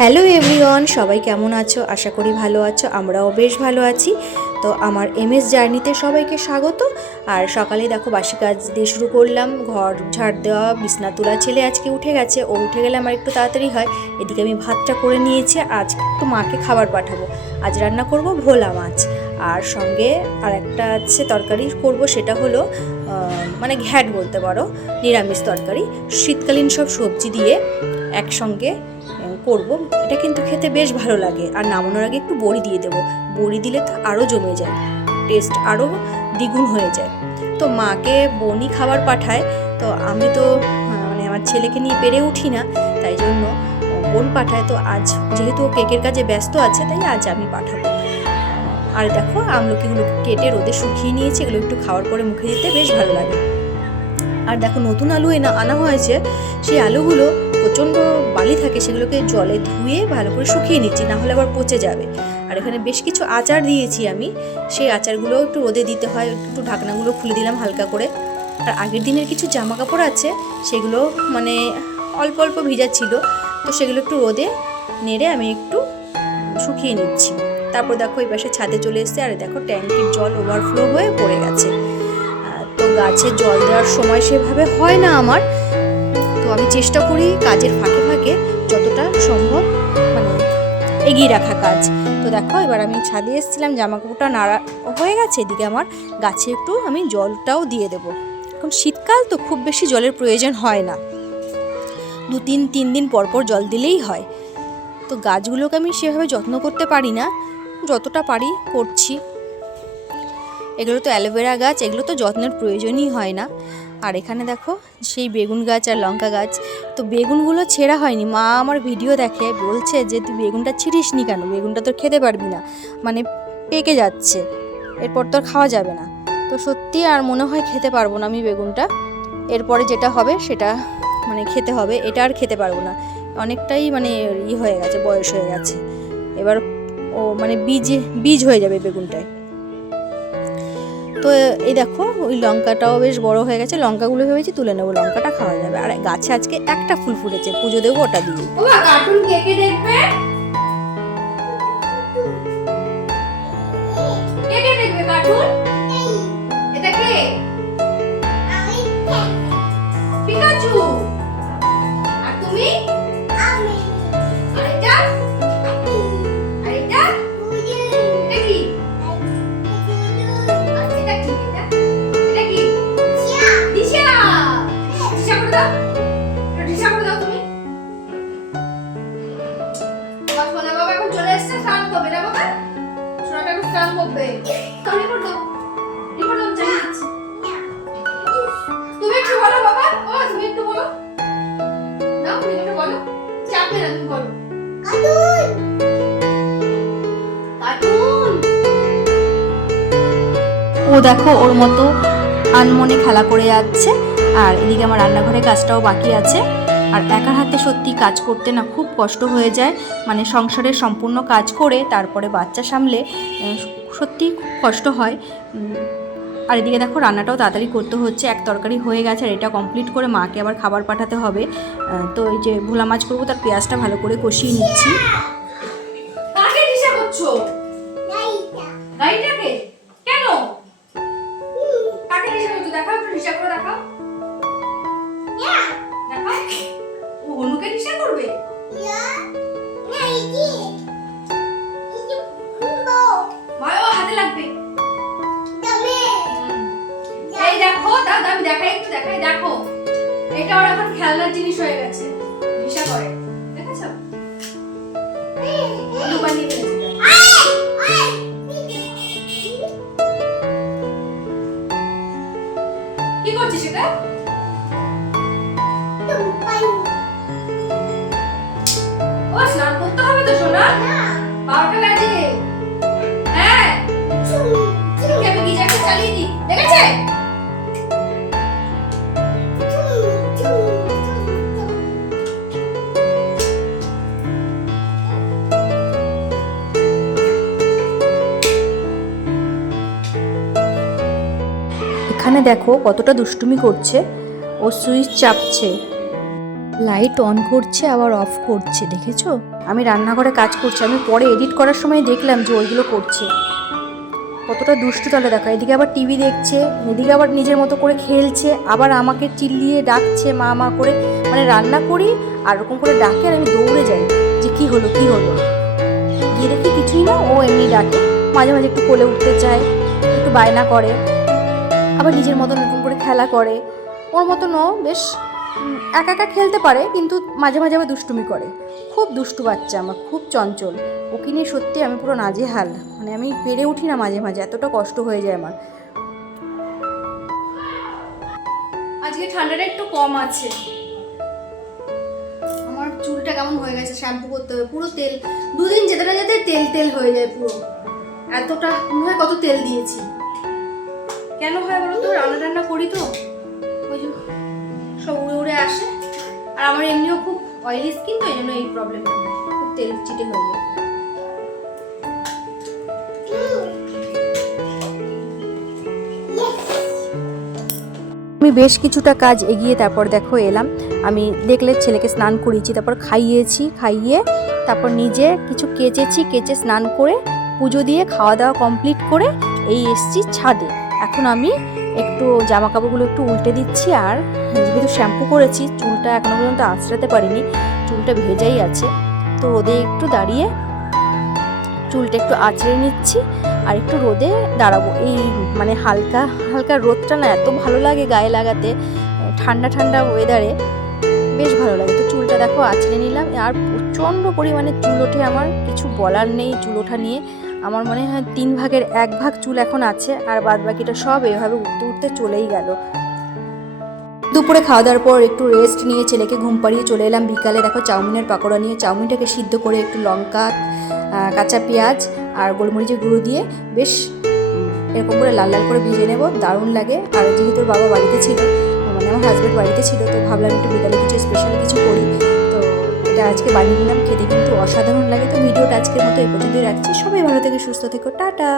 Hello everyone, সবাই কেমন আছো? আশা করি ভালো আছো। আমরাও বেশ ভালো আছি। তো আমার এমএস জার্নিতে সবাইকে স্বাগত। আর সকালে দেখো বাসি কাজ দিয়ে শুরু করলাম। ঘর ঝাড় দেওয়া, বিছনা তোলা। ছেলে আজকে উঠে গেছে, ও উঠে গেলে আমার একটু তাড়াতাড়ি হয়। এদিকে আমি ভাতটা করে নিয়েছি, আজ একটু মাকে খাবার পাঠাবো। আজ রান্না করব ভোলা মাছ, আর সঙ্গে আর একটা আছে তরকারি করব, সেটা হলো মানে ঘ্যাট বলতে পারো, নিরামিষ তরকারি। শীতকালীন সব সবজি দিয়ে একসঙ্গে করব। এটা কিন্তু খেতে বেশ ভালো লাগে। আর নামানোর আগে একটু বড়ি দিয়ে দেবো। বড়ি দিলে তো আরও জমে যায়, টেস্ট আরও দ্বিগুণ হয়ে যায়। তো মাকে বোনই খাবার পাঠায়, তো আমি তো মানে আমার ছেলেকে নিয়ে পেরে উঠি না, তাই জন্য বোন পাঠায়। তো আজ যেহেতু কেকের কাজে ব্যস্ত আছে, তাই আজ আমি পাঠাবো। আর দেখো আমলকিগুলোকে কেটে রোদে শুকিয়ে নিয়েছি, এগুলো একটু খাওয়ার পরে মুখে দিতে বেশ ভালো লাগে। আর দেখো নতুন আলু আনা হয়েছে, সেই আলুগুলো প্রচণ্ড বালি থাকে, সেগুলোকে জলে ধুয়ে ভালো করে শুকিয়ে নিচ্ছি, না হলে আবার পচে যাবে। আর এখানে বেশ কিছু আচার দিয়েছি আমি, সেই আচারগুলো একটু রোদে দিতে হয়। একটু ঢাকনাগুলো খুলে দিলাম হালকা করে। আর আগের দিনের কিছু জামা কাপড় আছে, সেগুলো মানে অল্প অল্প ভিজা ছিল, তো সেগুলো একটু রোদে নেড়ে আমি একটু শুকিয়ে নিচ্ছি। তারপর দেখো এই পাশে ছাদে চলে এসেছে, আর দেখো ট্যাঙ্কির জল ওভারফ্লো হয়ে পড়ে গেছে। তো গাছে জল দেওয়ার সময় সেভাবে হয় না আমার, তো আমি চেষ্টা করি কাজের ফাঁকে ফাঁকে যতটা সম্ভব মানে এগিয়ে রাখা কাজ। তো দেখো এবার আমি ছাদে এসেছিলাম, জামা কাপড়টা নাড়া হয়ে গেছে, এদিকে আমার গাছে একটু আমি জলটাও দিয়ে দেবো। এখন শীতকাল তো খুব বেশি জলের প্রয়োজন হয় না, 2-3 দিন পর পর জল দিলেই হয়। তো গাছগুলোকে আমি সেভাবে যত্ন করতে পারি না, যতটা পারি করছি। এগুলো তো অ্যালোভেরা গাছ, এগুলো তো যত্নের প্রয়োজনই হয় না। আর এখানে দেখো সেই বেগুন গাছ আর লঙ্কা গাছ, তো বেগুনগুলো ছেঁড়া হয়নি। মা আমার ভিডিও দেখে বলছে যে তুই বেগুনটা ছিঁড়িস নি কেন, বেগুনটা তোর খেতে পারবি না, মানে পেকে যাচ্ছে, এরপর তোর খাওয়া যাবে না। তো সত্যি আর মনে হয় খেতে পারবো না আমি বেগুনটা, এরপরে যেটা হবে সেটা মানে খেতে হবে, এটা আর খেতে পারবো না। অনেকটাই মানে হয়ে গেছে, বয়স হয়ে গেছে, এবার ও মানে বীজ হয়ে যাবে বেগুনটায়। তো এই দেখো ওই লঙ্কাটাও বেশ বড় হয়ে গেছে, লঙ্কাগুলো ভেবেছি তুলে নেবো, লঙ্কাটা খাওয়া যাবে। আর গাছে আজকে একটা ফুল ফুটেছে, পুজো দেবো ওটা দিয়ে। কার্টুন কে কে দেখবে? কে কে দেখবে কার্টুন? এটা কে? আমি পিকাচু। আর তুমি? আমি। আর এটা? আর এটা? এটা কি? আর এটা কি? এটা কি? দিশা। দিশা করে দাও। দিশা করে দাও তুমি। সোনা বাবা এখন চলে এসেছে, স্নান করবে না বাবা? সোনাটা এখন স্নান করবে। তুমি রিপোর্ট দাও। রিপোর্ট দাও, জানিয়ে দিচ্ছি। তুমি একটু বলো বাবা, ও তুমি একটু বলো। নাও তুমি একটু বলো। চাপবে না, তুমি বলো। কার্টুন। কার্টুন। ও দেখো ওর মতো আনমনে খেলা করে যাচ্ছে। আর এদিকে আমার রান্নাঘরের কাজটাও বাকি আছে। আর একার হাতে সত্যি কাজ করতে না খুব কষ্ট হয়ে যায়, মানে সংসারের সম্পূর্ণ কাজ করে তারপরে বাচ্চা সামলে সত্যি খুব কষ্ট হয়। আর এদিকে দেখো রান্নাটাও তাড়াতাড়ি করতে হচ্ছে, এক তরকারি হয়ে গেছে, আর এটা কমপ্লিট করে মাকে আবার খাবার পাঠাতে হবে। তো এই যে ভোলা মাছ করবো, তার পেঁয়াজটা ভালো করে কষিয়ে নিচ্ছি। কাকে দিশা করছো? গাড়িটাকে? কেন? কাকে দিশা করছো? দেখাও, একটু দিশা করে দেখাও। দেখাও। ও হনুকে দিশা করবে? মায়ো হাতে লাগবে। এই দেখো, দাও দাও, আমি দেখাই, একটু দেখাই, দেখো এটা ওর এখন খেলনার জিনিস হয়ে গেছে, দিশা করে, দেখেছো? হনু বানিয়ে ফেলেছে। কি করছিস এটা? ও স্নান করতে হবে তো সোনা, 12টা বাজে। হ্যাঁ তুমি আমি গিজারটা চালিয়ে দিই, দেখেছে? এখানে দেখো কতটা দুষ্টুমি করছে, ও সুইচ চাপছে। লাইট অন করছে আবার অফ করছে, দেখেছো? আমি রান্নাঘরে কাজ করছি, আমি পরে এডিট করার সময় দেখলাম যে ওইগুলো করছে। কতটা দুষ্টু তাহলে দেখো, এদিকে আবার টিভি দেখছে, এদিকে আবার নিজের মতো করে খেলছে, আবার আমাকে চিল্লিয়ে ডাকছে মা মা করে। মানে রান্না করি আর ওরকম করে ডাকে আর আমি দৌড়ে যাই যে কি হলো কি হলো, গিয়ে দেখি কিছুই না, ও এমনি ডাকে। মাঝে মাঝে একটু কোলে উঠতে চায়, একটু বায়না করে, আবার নিজের মতন এরকম করে খেলা করে। ওর মতনও বেশ একা একা খেলতে পারে, কিন্তু মাঝে মাঝে আবার দুষ্টুমি করে। খুব দুষ্টু বাচ্চা আমার, খুব চঞ্চল। ওকে নিয়ে সত্যি আমি পুরো নাজেহাল, মানে আমি পেরে উঠি না মাঝে মাঝে, এতটা কষ্ট হয়ে যায় আমার। আজকে ঠান্ডাটা একটু কম আছে। আমার চুলটা কেমন হয়ে গেছে, শ্যাম্পু করতে হবে, পুরো তেল। দুদিন যেতে না যেতে তেল তেল হয়ে যায় পুরো। এতটা মনে হয় কত তেল দিয়েছি। কেন হয় বলো তো, রান্না টান্না করি তো, ওই যে সব উড়ে উড়ে আসে। আর আমার এমনিও খুব অয়েলি স্কিন, তো এই জন্য এই প্রবলেম, খুব তেল চিটে হয়ে যায়। আমি বেশ কিছুটা কাজ এগিয়ে তারপর দেখো এলাম। আমি দেখলে ছেলেকে স্নান করিয়েছি, তারপর খাইয়ে তারপর নিজে কিছু কেচে স্নান করে পুজো দিয়ে খাওয়া দাওয়া কমপ্লিট করে এই এসছি ছাদে। এখন আমি একটু জামা কাপড়গুলো একটু উল্টে দিচ্ছি, আর যেহেতু শ্যাম্পু করেছি চুলটা এখনো পর্যন্ত আঁচড়াতে পারিনি, চুলটা ভেজাই আছে। তো রোদে একটু দাঁড়িয়ে চুলটা একটু আঁচড়ে নিচ্ছি আর একটু রোদে দাঁড়াবো। এই মানে হালকা হালকা রোদটা না এত ভালো লাগে গায়ে লাগাতে, ঠান্ডা ঠান্ডা ওয়েদারে বেশ ভালো লাগে। তো চুলটা দেখো আঁচড়ে নিলাম, আর প্রচণ্ড পরিমাণে চুল ওঠে আমার, কিছু বলার নেই চুল ওঠা নিয়ে। আমার মনে হয় 3 ভাগের 1 ভাগ চুল এখন আছে, আর বাদ বাকিটা সব এভাবে উঠতে উঠতে চলেই গেল। দুপুরে খাওয়া দাওয়ার পর একটু রেস্ট নিয়ে ছেলেকে ঘুম পাড়িয়ে চলে এলাম বিকালে দেখো চাউমিনের পাকোড়া নিয়ে। চাউমিনটাকে সিদ্ধ করে একটু লঙ্কা, কাঁচা পেঁয়াজ আর গোলমরিচের গুঁড়ো দিয়ে বেশ এরকম করে লাল লাল করে ভেজে নেব, দারুণ লাগে। আর যেহেতু বাবা বাড়িতে ছিল, মানে আমার হাজব্যান্ড বাড়িতে ছিল, তো ভাবলাম একটু বিকালে কিছু স্পেশালি কিছু করি, তো এটা আজকে বানিয়ে নিলাম। খেতে কিন্তু অসাধারণ লাগে। তো ভিডিওটা আজকের মতো এই পর্যন্তই রাখছি। সবাই ভালো থেকে সুস্থ থেকো, টাটা।